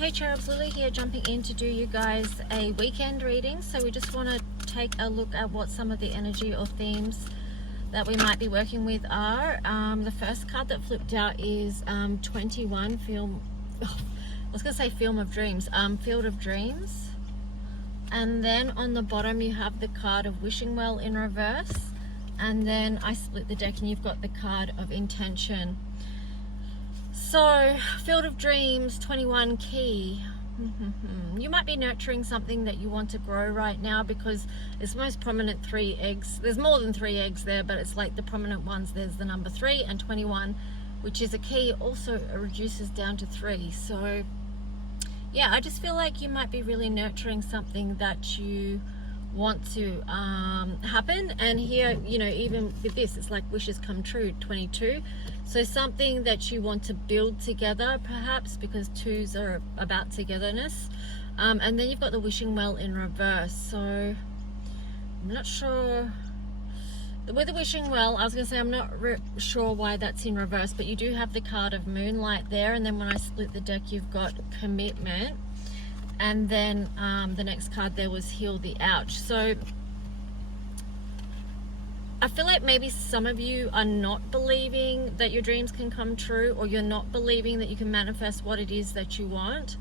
Hey Cherubs, Lily here, jumping in to do you guys a weekend reading. So we just want to take a look at what some of the energy or themes that we might be working with are. The first card that flipped out is 21, Film of Dreams, Field of Dreams. And then on the bottom you have the card of Wishing Well in reverse. And then I split the deck and you've got the card of Intention. So, Field of Dreams, 21 key. You might be nurturing something that you want to grow right now because it's most prominent 3 eggs. There's more than 3 eggs there, but it's like the prominent ones. There's the number 3 and 21, which is a key, also reduces down to 3. So, yeah, I just feel like you might be really nurturing something that you want to happen. And here, you know, even with this, it's like wishes come true, 22. So something that you want to build together, perhaps, because 2s are about togetherness. And then you've got the Wishing Well in reverse. So I'm not sure with the Wishing Well. I was going to say I'm not sure why that's in reverse, but you do have the card of Moonlight there. And then when I split the deck, you've got Commitment. And then the next card there was Heal the Ouch. So I feel like maybe some of you are not believing that your dreams can come true, or you're not believing that you can manifest what it is that you want.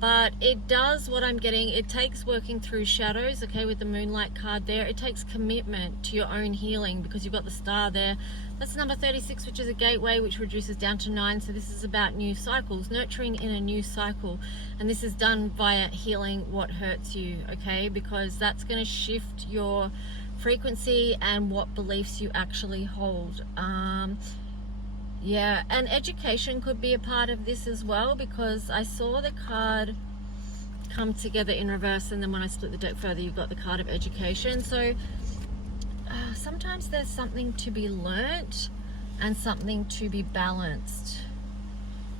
But it does, what I'm getting, it takes working through shadows, okay, with the Moonlight card there. It takes commitment to your own healing because you've got the star there. That's number 36, which is a gateway, which reduces down to 9. So this is about new cycles, nurturing in a new cycle. And this is done via healing what hurts you, okay, because that's going to shift your frequency and what beliefs you actually hold. Yeah, and education could be a part of this as well, because I saw the card come together in reverse, and then when I split the deck further, you've got the card of education. So sometimes there's something to be learnt and something to be balanced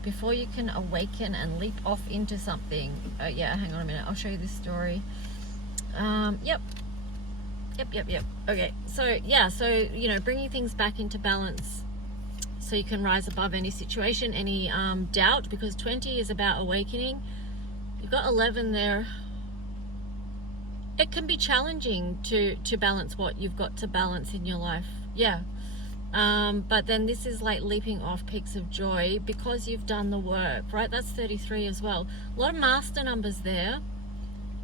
before you can awaken and leap off into something. Yeah, hang on a minute, I'll show you this story. Yep. Okay, so yeah, so you know, bringing things back into balance so you can rise above any situation, any doubt, because 20 is about awakening. You've got 11 there. It can be challenging to balance what you've got to balance in your life. Yeah. But then this is like leaping off peaks of joy because you've done the work, right? That's 33 as well. A lot of master numbers there.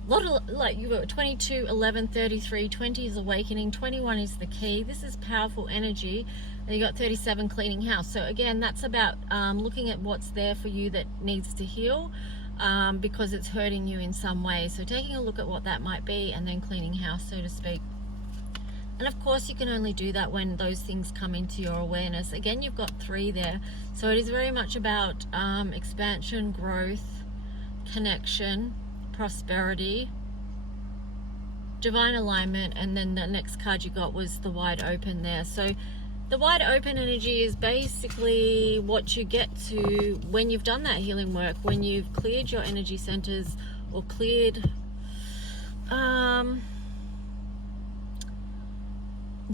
A lot of, like, you've got 22, 11, 33, 20 is awakening, 21 is the key. This is powerful energy. And you got 37, cleaning house. So again, that's about looking at what's there for you that needs to heal because it's hurting you in some way. So taking a look at what that might be and then cleaning house, so to speak. And of course, you can only do that when those things come into your awareness. Again, you've got 3 there. So it is very much about expansion, growth, connection, prosperity, divine alignment. And then the next card you got was the wide open there. So the wide open energy is basically what you get to when you've done that healing work, when you've cleared your energy centers or cleared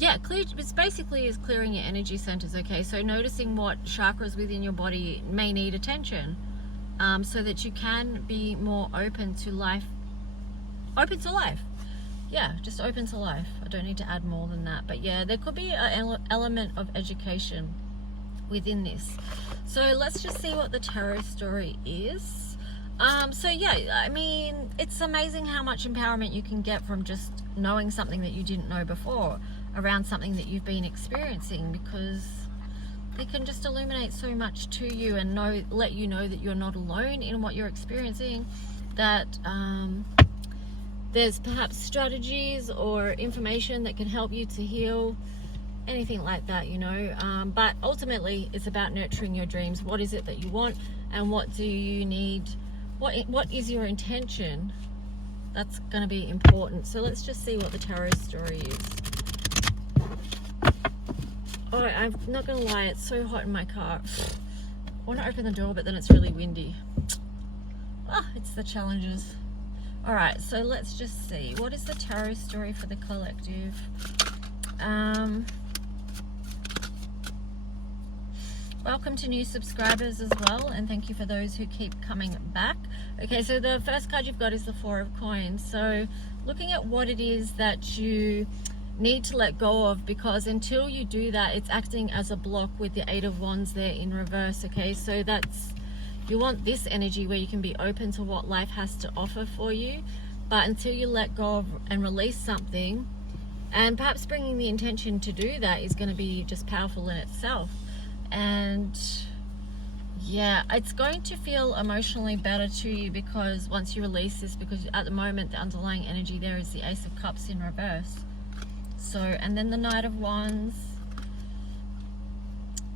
it's basically is clearing your energy centers. Okay, so noticing what chakras within your body may need attention, so that you can be more open to life. Yeah, just open to life. I don't need to add more than that. But yeah, there could be an element of education within this. So let's just see what the tarot story is. So yeah, I mean, it's amazing how much empowerment you can get from just knowing something that you didn't know before around something that you've been experiencing, because it can just illuminate so much to you and let you know that you're not alone in what you're experiencing, that there's perhaps strategies or information that can help you to heal, anything like that, you know. But ultimately, it's about nurturing your dreams. What is it that you want, and what do you need? What is your intention? That's going to be important. So let's just see what the tarot story is. Oh, I'm not going to lie, it's so hot in my car. I want to open the door, but then it's really windy. It's the challenges. Alright, so let's just see. What is the tarot story for the collective? Welcome to new subscribers as well, and thank you for those who keep coming back. Okay, so the first card you've got is the Four of Coins. So looking at what it is that you need to let go of, because until you do that, it's acting as a block with the Eight of Wands there in reverse. Okay, so that's, you want this energy where you can be open to what life has to offer for you, but until you let go of and release something, and perhaps bringing the intention to do that is going to be just powerful in itself. And yeah, it's going to feel emotionally better to you because once you release this, because at the moment the underlying energy there is the Ace of Cups in reverse. So, and then the Knight of Wands.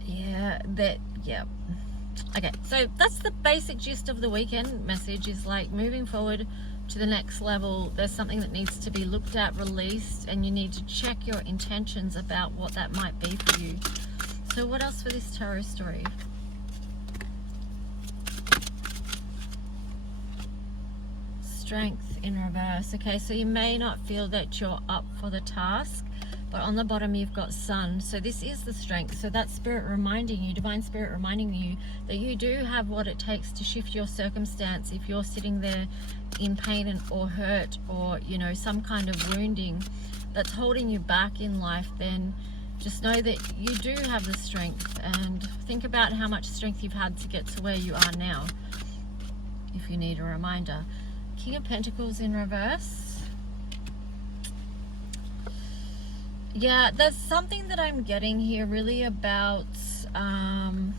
Yeah, okay, so that's the basic gist of the weekend message, is like moving forward to the next level. There's something that needs to be looked at, released, and you need to check your intentions about what that might be for you. So what else for this tarot story? Strength in reverse. Okay, so you may not feel that you're up for the task, but on the bottom you've got Sun. So this is the strength. So that's Spirit reminding you, Divine Spirit reminding you that you do have what it takes to shift your circumstance. If you're sitting there in pain or hurt, or you know, some kind of wounding that's holding you back in life, then just know that you do have the strength, and think about how much strength you've had to get to where you are now, if you need a reminder. King of Pentacles in reverse. Yeah, there's something that I'm getting here really about, because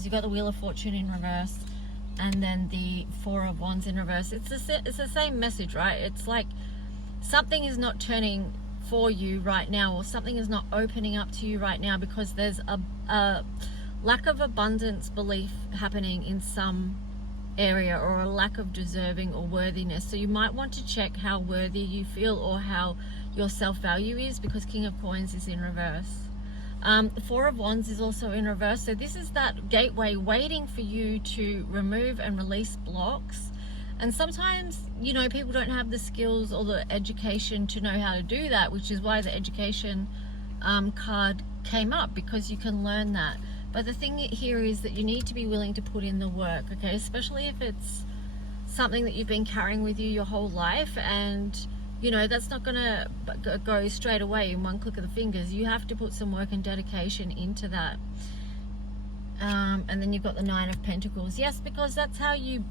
you've got the Wheel of Fortune in reverse, and then the Four of Wands in reverse. It's the same message, right? It's like something is not turning for you right now, or something is not opening up to you right now because there's a lack of abundance belief happening in some area, or a lack of deserving or worthiness. So you might want to check how worthy you feel, or how your self-value is, because King of Coins is in reverse. The Four of Wands is also in reverse. So this is that gateway waiting for you to remove and release blocks. And sometimes, you know, people don't have the skills or the education to know how to do that, which is why the education card came up, because you can learn that. But the thing here is that you need to be willing to put in the work, okay? Especially if it's something that you've been carrying with you your whole life, and you know, that's not gonna go straight away in one click of the fingers. You have to put some work and dedication into that. And then you've got the Nine of Pentacles. Yes, because that's how you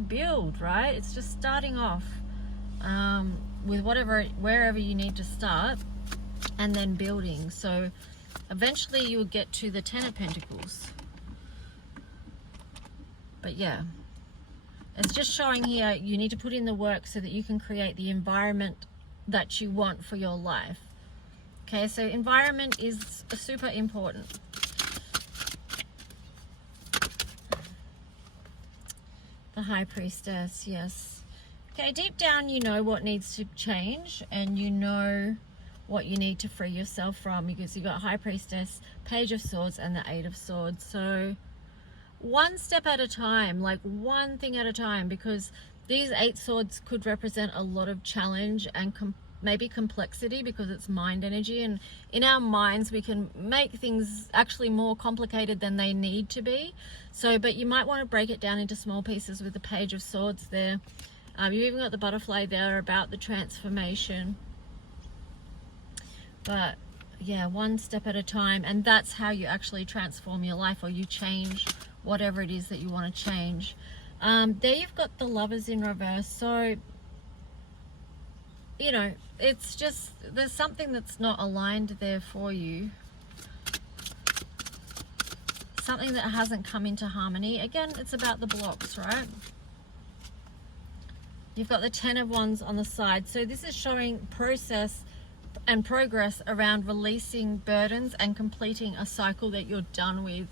build, right? It's just starting off with wherever you need to start, and then building. So eventually you will get to the Ten of Pentacles. But yeah, it's just showing here you need to put in the work so that you can create the environment that you want for your life. Okay, so environment is super important. The High Priestess, yes. Okay, deep down you know what needs to change, and you know what you need to free yourself from, because you've got High Priestess, Page of Swords, and the Eight of Swords. So one step at a time, like one thing at a time, because these Eight Swords could represent a lot of challenge and maybe complexity, because it's mind energy, and in our minds we can make things actually more complicated than they need to be. So, but you might want to break it down into small pieces with the Page of Swords there. You even got the butterfly there about the transformation. But yeah, one step at a time, and that's how you actually transform your life, or you change whatever it is that you want to change. There you've got the Lovers in reverse. So, you know, it's just, there's something that's not aligned there for you. Something that hasn't come into harmony. Again, it's about the blocks, right? You've got the Ten of Wands on the side. So this is showing process and progress around releasing burdens and completing a cycle that you're done with.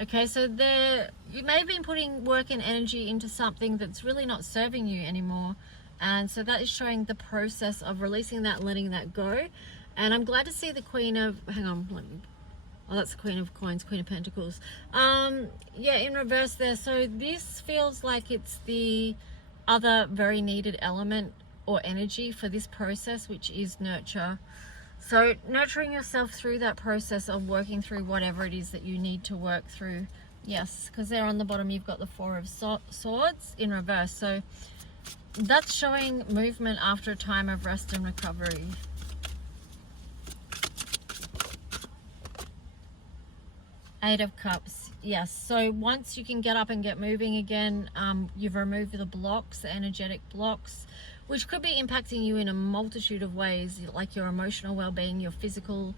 Okay, so there, you may have been putting work and energy into something that's really not serving you anymore. And so that is showing the process of releasing that, letting that go. And I'm glad to see the Queen of, hang on, let me, oh, that's the Queen of Coins, Queen of Pentacles. Yeah, in reverse there. So this feels like it's the other very needed element or energy for this process, which is nurture. So nurturing yourself through that process of working through whatever it is that you need to work through. Yes, because there on the bottom you've got the Four of Swords in reverse. So that's showing movement after a time of rest and recovery. Eight of Cups. Yes, so once you can get up and get moving again, you've removed the blocks, the energetic blocks, which could be impacting you in a multitude of ways, like your emotional well-being, your physical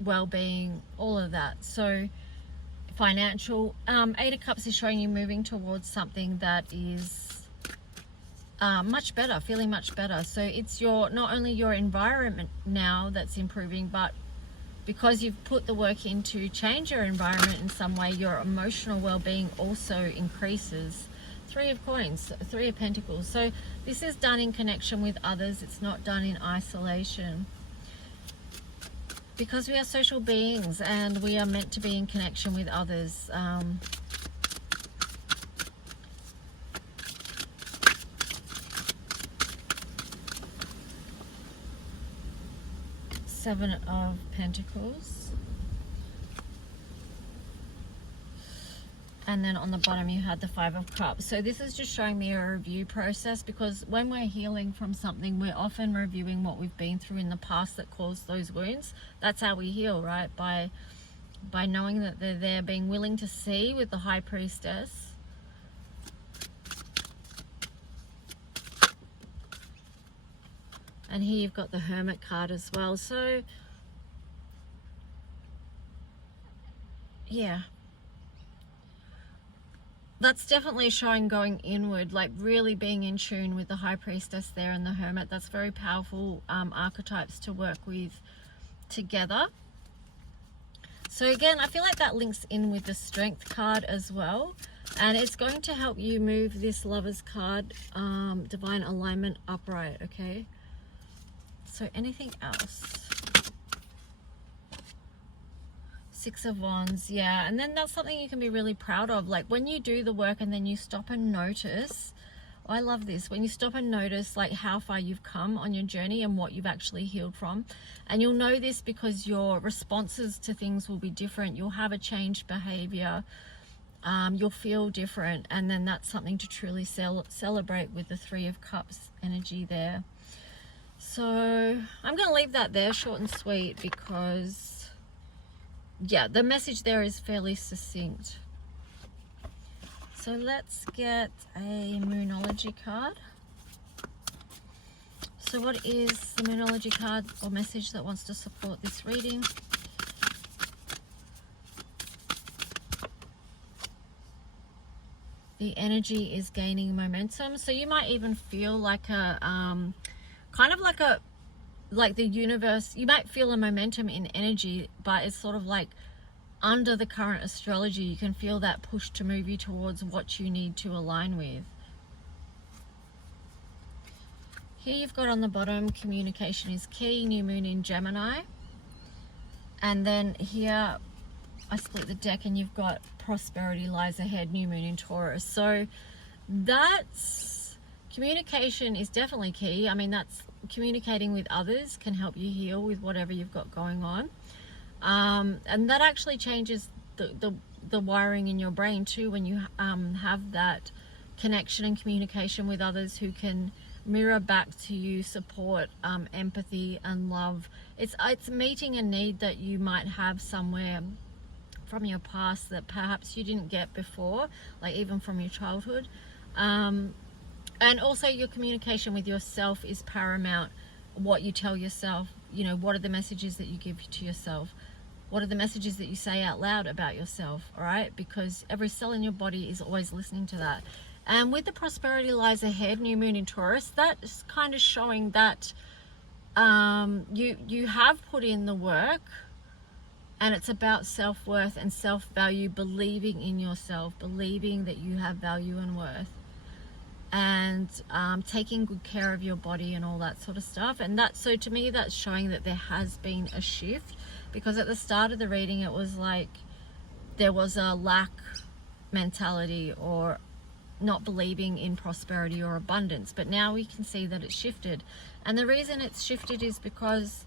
well-being, all of that. So financial. Eight of Cups is showing you moving towards something that is much better, feeling much better. So it's not only your environment now that's improving, but because you've put the work in to change your environment in some way, your emotional well-being also increases. Three of Coins, Three of Pentacles. So this is done in connection with others. It's not done in isolation. Because we are social beings and we are meant to be in connection with others. Seven of Pentacles. And then on the bottom you had the Five of Cups. So this is just showing me a review process, because when we're healing from something, we're often reviewing what we've been through in the past that caused those wounds. That's how we heal, right? By knowing that they're there, being willing to see with the High Priestess. And here you've got the Hermit card as well. So, yeah. That's definitely showing going inward, like really being in tune with the High Priestess there and the Hermit. That's very powerful archetypes to work with together. So again, I feel like that links in with the Strength card as well. And it's going to help you move this Lovers card, Divine Alignment, upright, okay? So anything else? Six of Wands, yeah. And then that's something you can be really proud of. Like when you do the work and then you stop and notice. I love this. When you stop and notice like how far you've come on your journey and what you've actually healed from. And you'll know this because your responses to things will be different. You'll have a changed behavior. You'll feel different. And then that's something to truly celebrate with the Three of Cups energy there. So I'm going to leave that there, short and sweet, because yeah, the message there is fairly succinct. So let's get a Moonology card. So what is the Moonology card or message that wants to support this reading? The energy is gaining momentum. So you might even feel like a kind of like the universe, you might feel a momentum in energy, but it's sort of like under the current astrology, you can feel that push to move you towards what you need to align with. Here you've got on the bottom, communication is key, new moon in Gemini. And then here I split the deck and you've got prosperity lies ahead, new moon in Taurus. So that's, communication is definitely key. I mean, that's communicating with others can help you heal with whatever you've got going on. And that actually changes the wiring in your brain too, when you have that connection and communication with others who can mirror back to you support, empathy and love. It's meeting a need that you might have somewhere from your past that perhaps you didn't get before, like even from your childhood. And also your communication with yourself is paramount. What you tell yourself, you know, what are the messages that you give to yourself? What are the messages that you say out loud about yourself, all right? Because every cell in your body is always listening to that. And with the prosperity lies ahead, new moon in Taurus, that's kind of showing that you have put in the work, and it's about self-worth and self-value, believing in yourself, believing that you have value and worth, and taking good care of your body and all that sort of stuff. And that, so to me, that's showing that there has been a shift, because at the start of the reading it was like there was a lack mentality or not believing in prosperity or abundance, but now we can see that it's shifted. And the reason it's shifted is because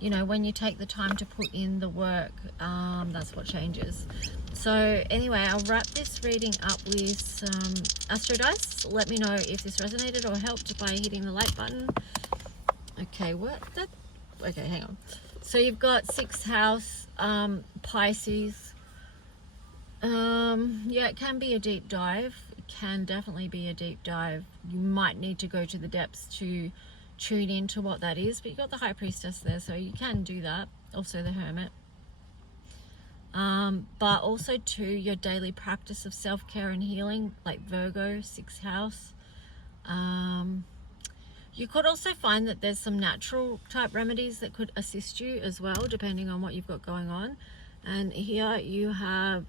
you know, when you take the time to put in the work, that's what changes. So anyway, I'll wrap this reading up with some Astro Dice. Let me know if this resonated or helped by hitting the like button. Okay, okay, hang on. So you've got 6th house, Pisces. Yeah, it can be a deep dive. It can definitely be a deep dive. You might need to go to the depths to tune into what that is, but you've got the High Priestess there, so you can do that. Also the Hermit. But also too, your daily practice of self-care and healing, like Virgo, 6th house. You could also find that there's some natural type remedies that could assist you as well, depending on what you've got going on. And here you have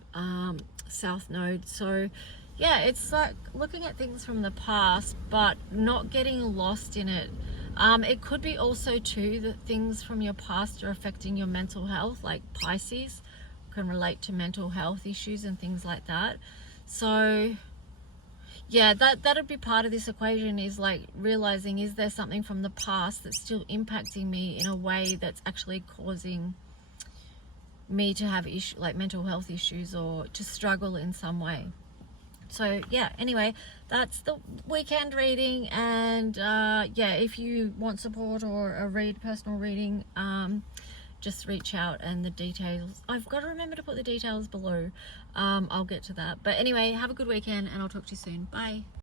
South Node. So yeah, it's like looking at things from the past, but not getting lost in it. It could be also too that things from your past are affecting your mental health, like Pisces can relate to mental health issues and things like that. So yeah, that'd be part of this equation, is like realizing, is there something from the past that's still impacting me in a way that's actually causing me to have like mental health issues or to struggle in some way. So yeah, anyway, that's the weekend reading. And yeah, if you want support or a personal reading, just reach out, and the details, I've got to remember to put the details below. I'll get to that. But anyway, have a good weekend, and I'll talk to you soon. Bye.